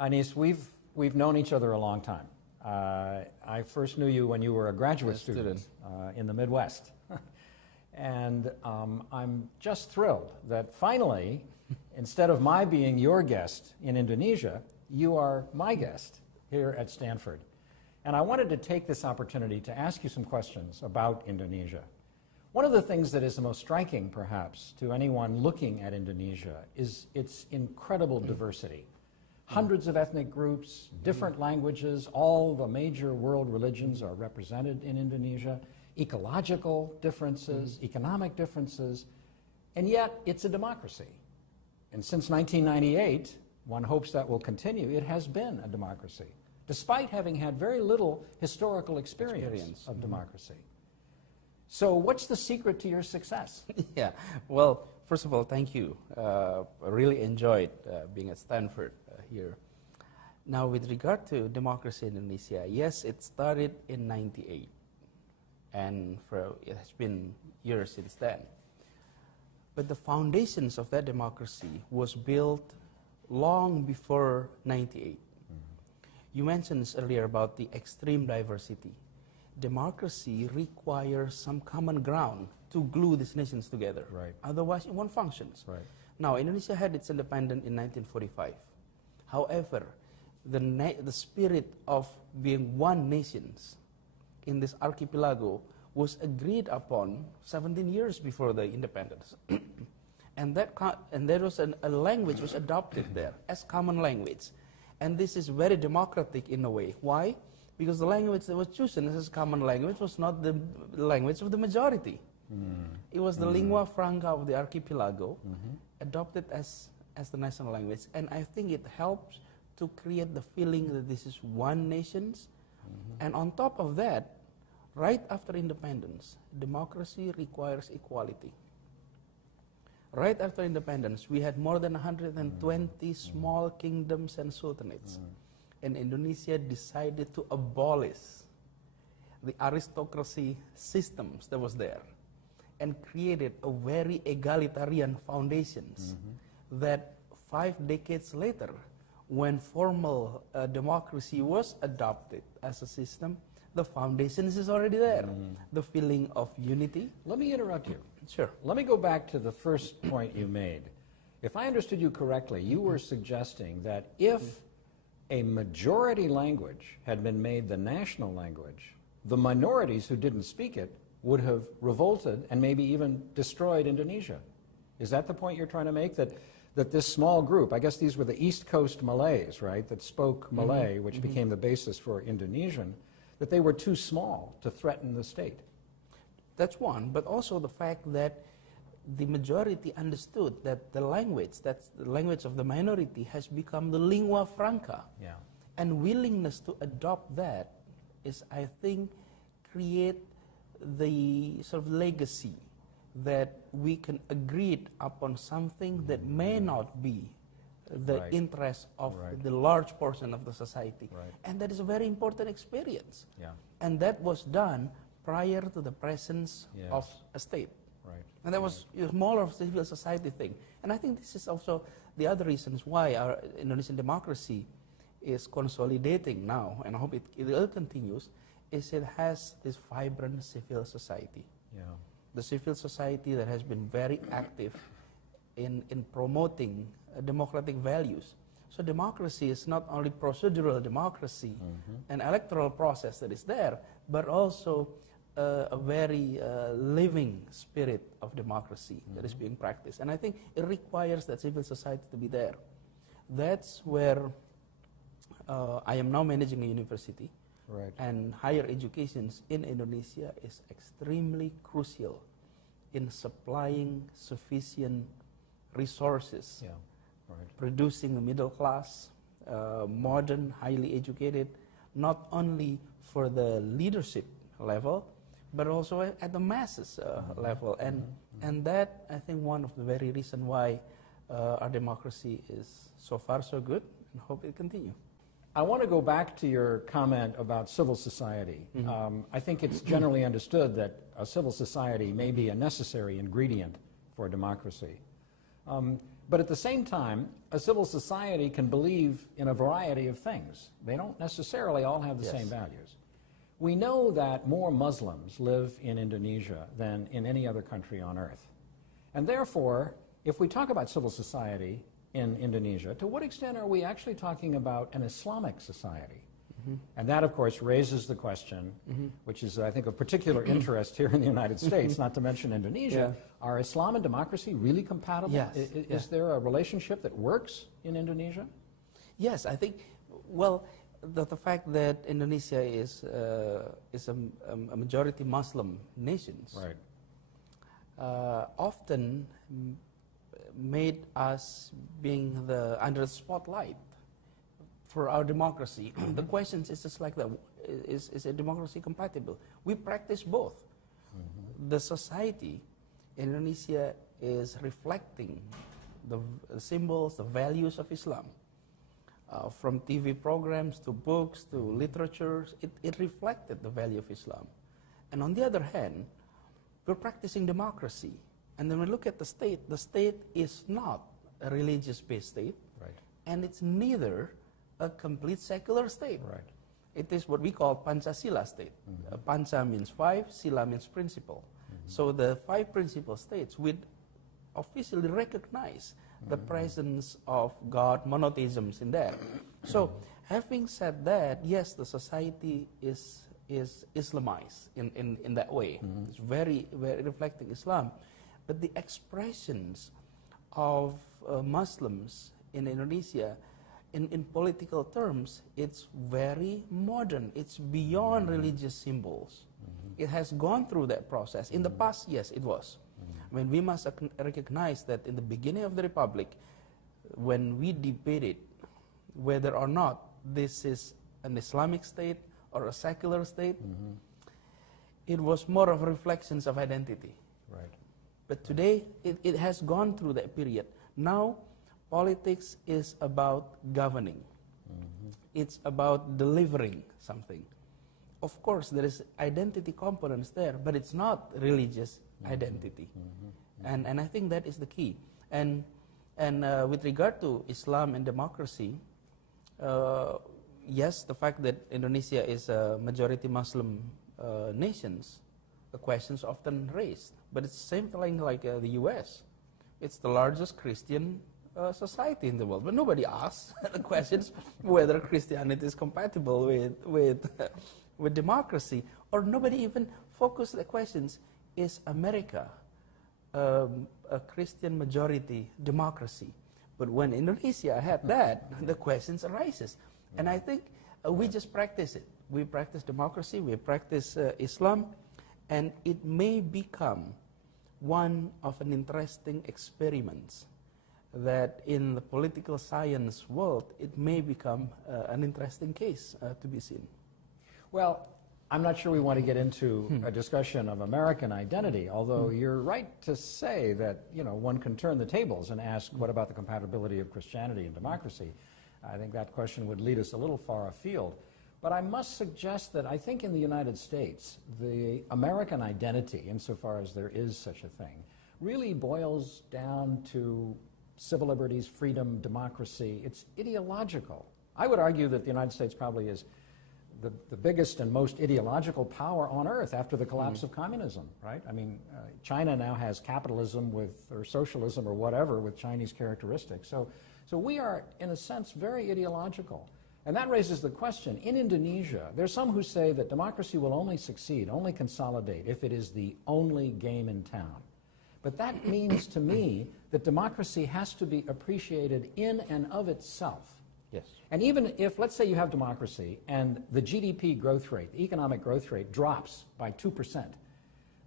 Anis, we've known each other a long time. I first knew you when you were a graduate student in the Midwest. And I'm just thrilled that finally, instead of my being your guest in Indonesia, you are my guest here at Stanford. And I wanted to take this opportunity to ask you some questions about Indonesia. One of the things that is the most striking, perhaps, to anyone looking at Indonesia is its incredible diversity. Hundreds of ethnic groups, different languages, all the major world religions are represented in Indonesia, ecological differences, economic differences, and yet it's a democracy. And since 1998, one hopes that will continue, it has been a democracy, despite having had very little historical experience of democracy. So what's the secret to your success? Yeah, well, first of all, thank you. I really enjoyed being at Stanford here. Now, with regard to democracy in Indonesia, yes, it started in '98, and it has been years since then. But the foundations of that democracy was built long before '98. You mentioned earlier about the extreme diversity. Democracy requires some common ground to glue these nations together. Right. Otherwise, it won't function. Right. Now, Indonesia had its independence in 1945. However, the spirit of being one nation in this archipelago was agreed upon 17 years before the independence. and there was a language was adopted there as common language. And this is very democratic in a way. Why? Because the language that was chosen as common language was not the language of the majority. It was the lingua franca of the archipelago, adopted as the national language. And I think it helps to create the feeling that this is one nation. And on top of that, right after independence, democracy requires equality. Right after independence, we had more than 120 small kingdoms and sultanates. And Indonesia decided to abolish the aristocracy systems that was there and created a very egalitarian foundations that 5 decades later, when formal democracy was adopted as a system, the foundations is already there. The feeling of unity. Let me interrupt you. Sure. Let me go back to the first point you made. If I understood you correctly, you were suggesting that if a majority language had been made the national language, the minorities who didn't speak it would have revolted and maybe even destroyed Indonesia. Is that the point you're trying to make? That this small group, I guess these were the East Coast Malays, right, that spoke Malay, which became the basis for Indonesian, that they were too small to threaten the state? That's one, but also the fact that the majority understood that the language, that's the language of the minority, has become the lingua franca. Yeah. And willingness to adopt that is, I think, create the sort of legacy that we can agree upon something that may not be the interest of the large portion of the society. And that is a very important experience. Yeah. And that was done prior to the presence of a state. And that was more of a civil society thing. And I think this is also the other reasons why our Indonesian democracy is consolidating now, and I hope it will continue, is it has this vibrant civil society. Yeah. The civil society that has been very active in promoting democratic values. So democracy is not only procedural democracy, an electoral process that is there, but also a very living spirit of democracy that is being practiced. And I think it requires that civil society to be there. That's where I am now managing a university. And higher education in Indonesia is extremely crucial in supplying sufficient resources, producing a middle class, modern, highly educated, not only for the leadership level, but also at the masses level. And that, I think, one of the very reasons why our democracy is so far so good, and hope it continue. I want to go back to your comment about civil society. I think it's generally understood that a civil society may be a necessary ingredient for democracy. But at the same time, a civil society can believe in a variety of things. They don't necessarily all have the same values. We know that more Muslims live in Indonesia than in any other country on earth. And therefore, if we talk about civil society in Indonesia, to what extent are we actually talking about an Islamic society? And that, of course, raises the question, which is, I think, of particular interest here in the United States, not to mention Indonesia. Are Islam and democracy really compatible? Yes. Is there a relationship that works in Indonesia? Yes, I think, well, the fact that Indonesia is a majority Muslim nation often made us being under the spotlight for our democracy. The question is just like that. Is a democracy compatible? We practice both. The society in Indonesia is reflecting the symbols, the values of Islam. From TV programs to books to literature, it reflected the value of Islam. And on the other hand, we're practicing democracy. And then we look at the state is not a religious-based state, and it's neither a complete secular state. It is what we call Pancasila state. Panca means 5, Sila means principle. So the 5 principal states would officially recognize the presence of God, monotheism in there. So having said that, yes, the society is Islamized in that way. It's very, very reflecting Islam. But the expressions of Muslims in Indonesia, in political terms, it's very modern. It's beyond religious symbols. It has gone through that process. In the past, yes, it was. I mean, we must recognize that in the beginning of the Republic, when we debated whether or not this is an Islamic state or a secular state, it was more of reflections of identity. But today, it has gone through that period. Now, politics is about governing. It's about delivering something. Of course, there is identity components there, but it's not religious identity. And I think that is the key. And with regard to Islam and democracy, yes, the fact that Indonesia is a majority Muslim nation, the questions often raised. But it's the same thing like the US. It's the largest Christian society in the world, but nobody asks the questions whether Christianity is compatible with democracy, or nobody even focused the questions, is America a Christian majority democracy? But when Indonesia had that, the questions arises. And I think we just practice it. We practice democracy, we practice Islam, and it may become one of an interesting experiments that in the political science world, it may become an interesting case to be seen. Well, I'm not sure we want to get into a discussion of American identity, although you're right to say that, you know, one can turn the tables and ask, what about the compatibility of Christianity and democracy? I think that question would lead us a little far afield. But I must suggest that I think in the United States, the American identity, insofar as there is such a thing, really boils down to civil liberties, freedom, democracy. It's ideological. I would argue that the United States probably is the biggest and most ideological power on earth after the collapse of communism, right? I mean, China now has capitalism or socialism or whatever with Chinese characteristics. So we are, in a sense, very ideological. And that raises the question, in Indonesia, there's some who say that democracy will only succeed, only consolidate, if it is the only game in town. But that means to me that democracy has to be appreciated in and of itself. Yes. And even if, let's say you have democracy and the GDP growth rate, the economic growth rate drops by 2%,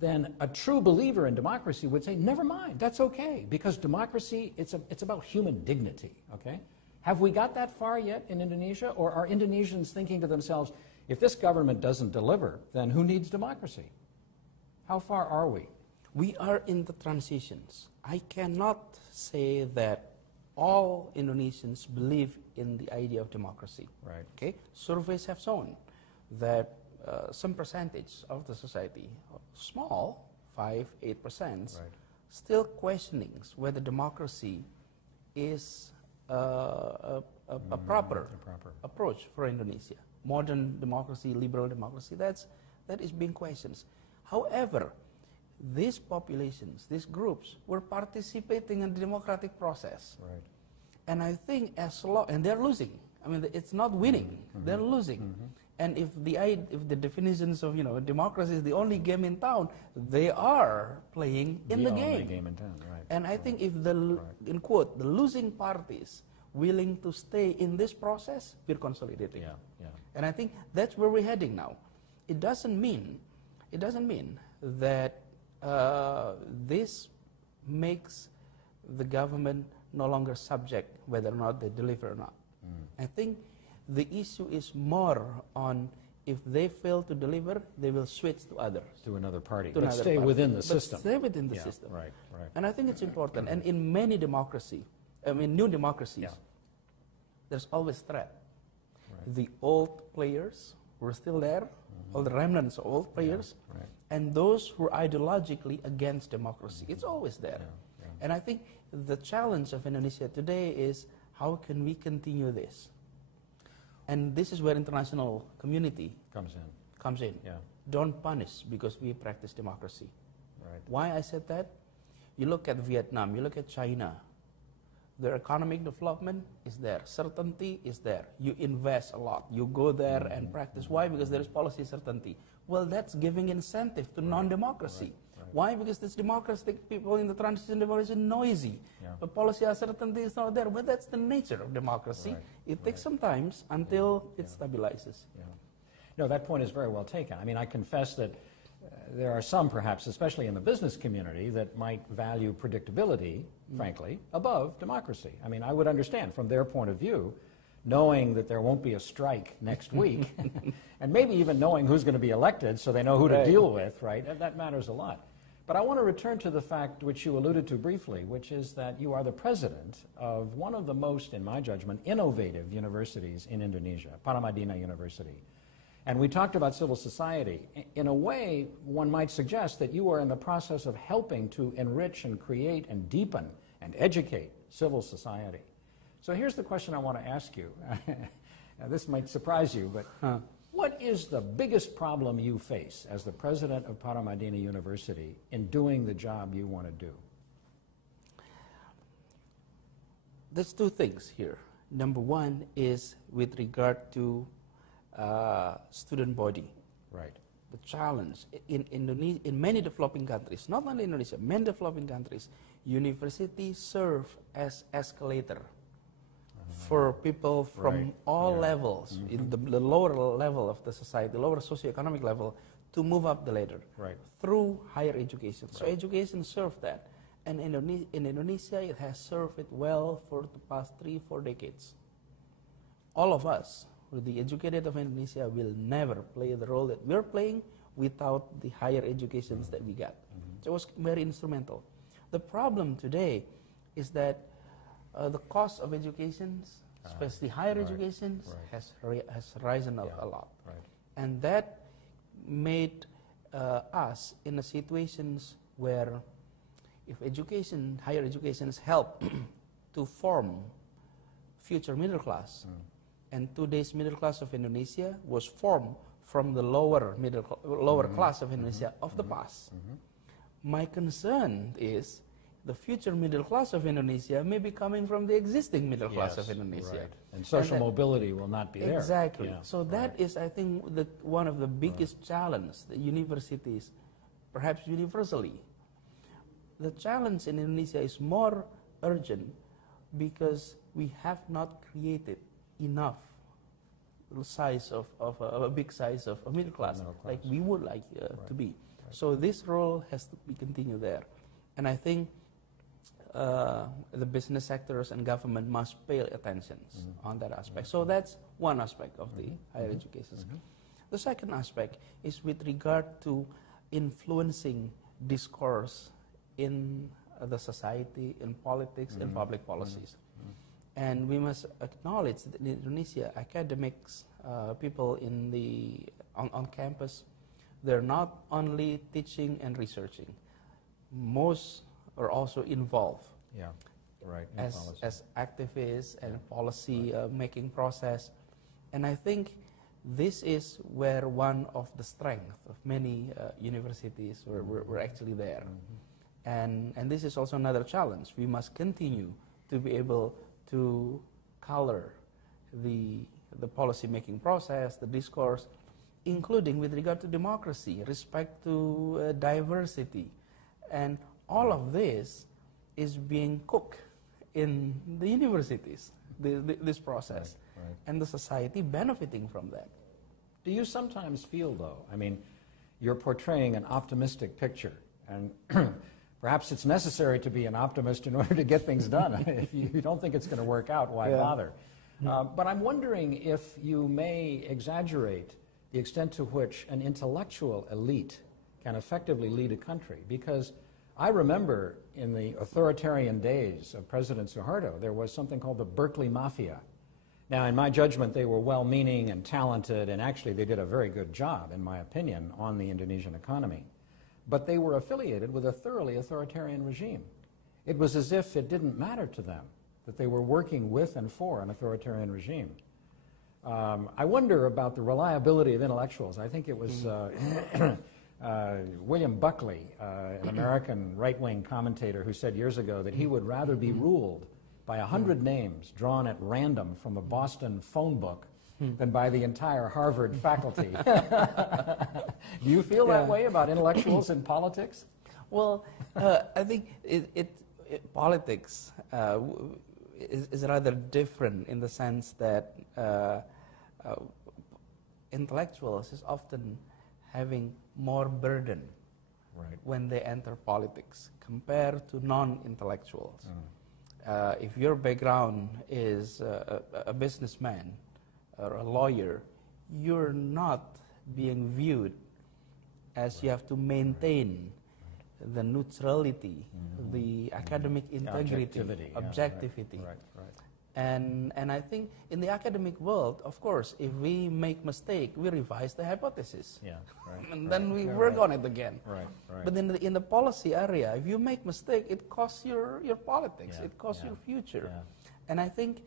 then a true believer in democracy would say, never mind, that's okay, because democracy, it's about human dignity, okay? Have we got that far yet in Indonesia, or are Indonesians thinking to themselves, if this government doesn't deliver, then who needs democracy? How far are we? We are in the transitions. I cannot say that all Indonesians believe in the idea of democracy. Right. Okay? Surveys have shown that some percentage of the society, small, 5-8%, Right. still questioning whether democracy is a proper approach for Indonesia. Modern democracy, liberal democracy, that is being questioned. However, these populations, these groups, were participating in the democratic process. Right. And I think and they're losing. I mean, it's not winning, they're losing. And if the definitions of democracy is the only game in town, they are playing in the game. Only game in town, right. And I think if in quote, the losing parties willing to stay in this process, we're consolidating. And I think that's where we're heading now. It doesn't mean that this makes the government no longer subject whether or not they deliver or not. I think the issue is more on if they fail to deliver, they will switch to others. To another party. But stay within the system. Stay within the system. Right. And I think it's important. And in many new democracies, there's always threat. Right. The old players who are still there, all the remnants of old players, and those who are ideologically against democracy. It's always there. And I think the challenge of Indonesia today is how can we continue this? And this is where international community comes in. Don't punish because we practice democracy. Right. Why I said that? You look at Vietnam, you look at China. Their economic development is there. Certainty is there. You invest a lot. You go there and practice. Why? Because there is policy certainty. Well, that's giving incentive to non-democracy. Why? Because this democratic people in the transition democracy are noisy. The policy uncertainty is not there. But that's the nature of democracy. It takes some time until it stabilizes. No, that point is very well taken. I mean, I confess that there are some, perhaps, especially in the business community, that might value predictability, frankly, above democracy. I mean, I would understand from their point of view, knowing that there won't be a strike next week, and maybe even knowing who's going to be elected so they know who to deal with, right? That matters a lot. But I want to return to the fact which you alluded to briefly, which is that you are the president of one of the most, in my judgment, innovative universities in Indonesia, Paramadina University. And we talked about civil society. In a way, one might suggest that you are in the process of helping to enrich and create and deepen and educate civil society. So here's the question I want to ask you. Now, this might surprise you, but what is the biggest problem you face as the president of Paramadina University in doing the job you want to do? There's two things here. Number one is with regard to student body. Right. The challenge in many developing countries, not only Indonesia, many developing countries, universities serve as escalator for people from all levels, in the lower level of the society, the lower socioeconomic level, to move up the ladder through higher education. So education served that. And in Indonesia, it has served it well for the past 3-4 decades. All of us, the educated of Indonesia, will never play the role that we're playing without the higher educations that we got. So it was very instrumental. The problem today is that the cost of education, especially higher education, has risen a lot. And that made us in a situations where if higher education help to form future middle class, and today's middle class of Indonesia was formed from the lower class of Indonesia of the past. My concern is the future middle class of Indonesia may be coming from the existing middle class of Indonesia. And social mobility will not be there. Exactly. So that is, I think, one of the biggest challenges that universities, perhaps universally. The challenge in Indonesia is more urgent because we have not created enough size of a big size of a middle class, like we would like to be. So this role has to be continued there. And I think the business sectors and government must pay attention on that aspect. So that's one aspect of the higher education. The second aspect is with regard to influencing discourse in the society, in politics, in public policies. And we must acknowledge that in Indonesia, academics, people on campus, they're not only teaching and researching. Most are also involved as activists and policy making process. And I think this is where one of the strengths of many universities were actually there. And this is also another challenge. We must continue to be able to color the policy making process, the discourse, including with regard to democracy, respect to diversity. And all of this is being cooked in the universities, this process, and the society benefiting from that. Do you sometimes feel, though, I mean, you're portraying an optimistic picture, and perhaps it's necessary to be an optimist in order to get things done. If you don't think it's going to work out, why bother? But I'm wondering if you may exaggerate the extent to which an intellectual elite can effectively lead a country. Because I remember in the authoritarian days of President Suharto, there was something called the Berkeley Mafia. Now, in my judgment, they were well-meaning and talented, and actually they did a very good job, in my opinion, on the Indonesian economy. But they were affiliated with a thoroughly authoritarian regime. It was as if it didn't matter to them that they were working with and for an authoritarian regime. I wonder about the reliability of intellectuals. I think it was William Buckley, an American right-wing commentator, who said years ago that he would rather be ruled by 100 names drawn at random from a Boston phone book than by the entire Harvard faculty. Do you feel that way about intellectuals in politics? Well, I think politics is rather different in the sense that intellectuals is often having more burden when they enter politics compared to non-intellectuals. If your background is a businessman or a lawyer, you're not being viewed as you have to maintain the neutrality, the academic integrity, objectivity. And I think in the academic world, of course, if we make mistake, we revise the hypothesis. And then we work on it again. But in the policy area, if you make mistake, it costs your politics, it costs your future. And I think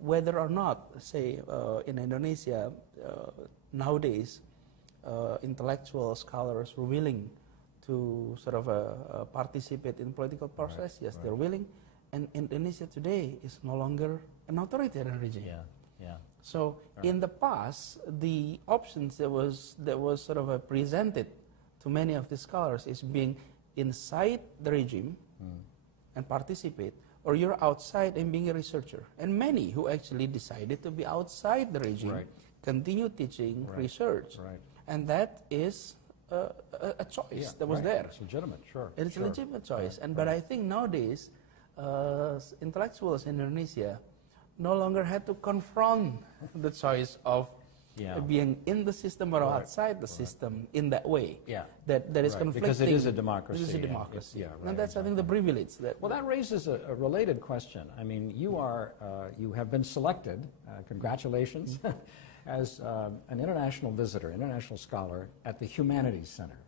whether or not, say, in Indonesia, nowadays, intellectual scholars were willing to sort of participate in political process, yes, they're willing. And Indonesia today is no longer an authoritarian regime. So in the past, the options that was sort of presented to many of the scholars is being inside the regime and participate, or you're outside and being a researcher. And many who actually decided to be outside the regime continue teaching research. And that is a choice that was there. It's legitimate, sure. It's a legitimate choice. But I think nowadays, intellectuals in Indonesia no longer had to confront the choice of being in the system or outside the system in that way. That is conflicting. Because it is a democracy. It is a democracy. And that's, I think, the privilege. Well, that raises a related question. I mean, you have been selected, congratulations, as an international visitor, international scholar at the Humanities Center.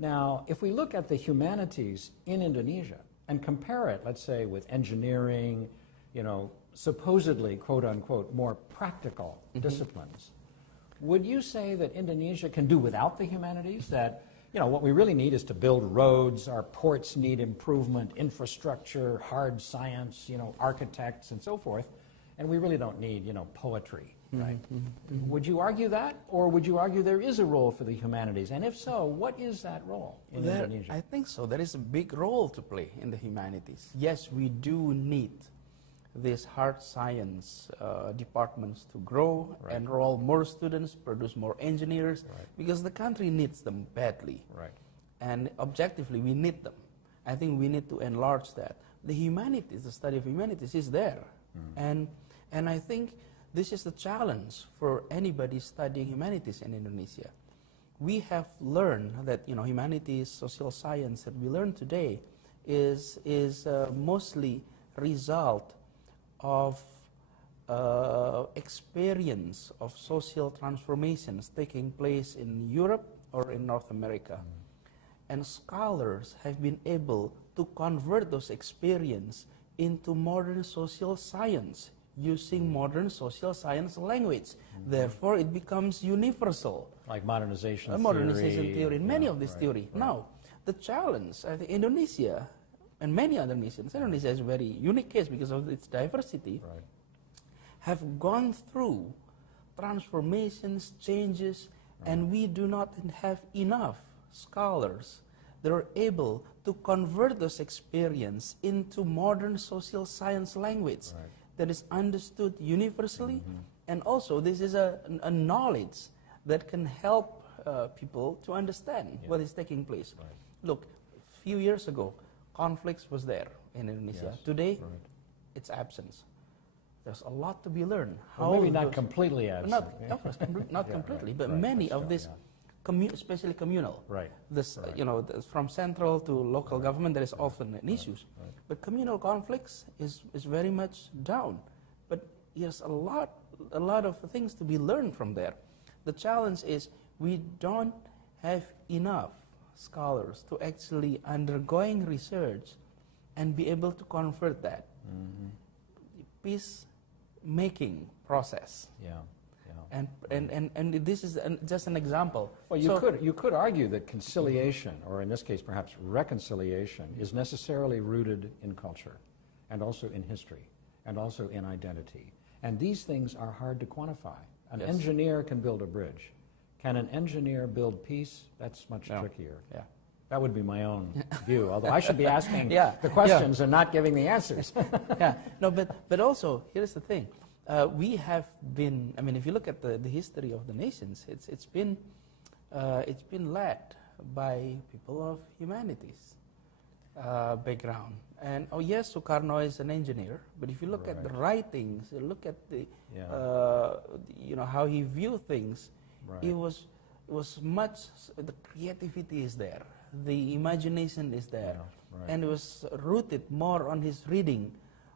Now, if we look at the humanities in Indonesia, and compare it, let's say, with engineering, supposedly, quote-unquote, more practical disciplines, would you say that Indonesia can do without the humanities? That, what we really need is to build roads, our ports need improvement, infrastructure, hard science, architects, and so forth, and we really don't need, poetry, right? Would you argue that, or would you argue there is a role for the humanities? And if so, what is that role in Indonesia? I think so. There is a big role to play in the humanities. Yes, we do need these hard science departments to grow, enroll more students, produce more engineers, because the country needs them badly. And objectively, we need them. I think we need to enlarge that. The humanities, the study of humanities is there. And I think this is the challenge for anybody studying humanities in Indonesia. We have learned that humanities, social science that we learn today is mostly result of experience of social transformations taking place in Europe or in North America. And scholars have been able to convert those experience into modern social science using modern social science language. Therefore, it becomes universal. Like modernization theory. Modernization theory, many of this right, theory. Right. Now, the challenge, I think Indonesia and many other nations, Indonesia is a very unique case because of its diversity, Right. have gone through transformations, changes, and we do not have enough scholars that are able to convert those experience into modern social science language Right. that is understood universally, and also this is a knowledge that can help people to understand what is taking place. Right. Look, a few years ago, conflicts was there in Indonesia. Yes. Today, Right. it's absence. There's a lot to be learned. Well, maybe not completely absent. Not Yeah, completely, right, but right, many but of still, this, especially communal. Right. This, Right. from central to local government, there is often issues. Right. But communal conflicts is very much down. But there's a lot of things to be learned from there. The challenge is we don't have enough scholars to actually undergoing research and be able to convert that. Peace-making process. Yeah. And this is just an example. Well, you could argue that conciliation, or in this case perhaps reconciliation, is necessarily rooted in culture, and also in history, and also in identity. And these things are hard to quantify. An Yes. engineer can build a bridge. Can an engineer build peace? That's much trickier. Yeah. That would be my own view, although I should be asking Yeah. the questions and not giving the answers. Yeah, no, but also here's the thing: we have been. I mean, if you look at the history of the nations, it's been led by people of humanities background. And yes, Sukarno is an engineer, but if you look at the writings, you look at the how he viewed things, it was much. The creativity is there. The imagination is there, and it was rooted more on his reading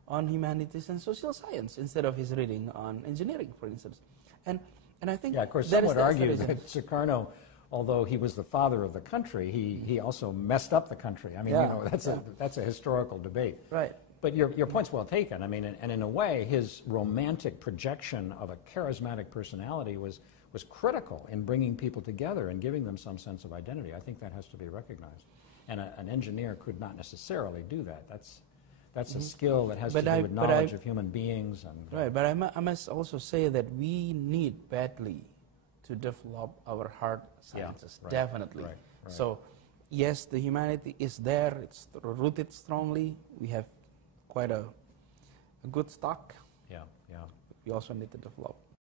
on humanities and social science instead of his reading on engineering, for instance. And I think of course, some would argue that Sukarno, although he was the father of the country, he also messed up the country. I mean, that's a historical debate. Right. But your point's well taken. I mean, and in a way, his romantic projection of a charismatic personality was critical in bringing people together and giving them some sense of identity. I think that has to be recognized. And an engineer could not necessarily do that. That's a skill that has to do with knowledge of human beings. Right, but I must also say that we need badly to develop our hard sciences, definitely. Right. So, yes, the humanity is there, it's rooted strongly, we have quite a good stock. Yeah. We also need to develop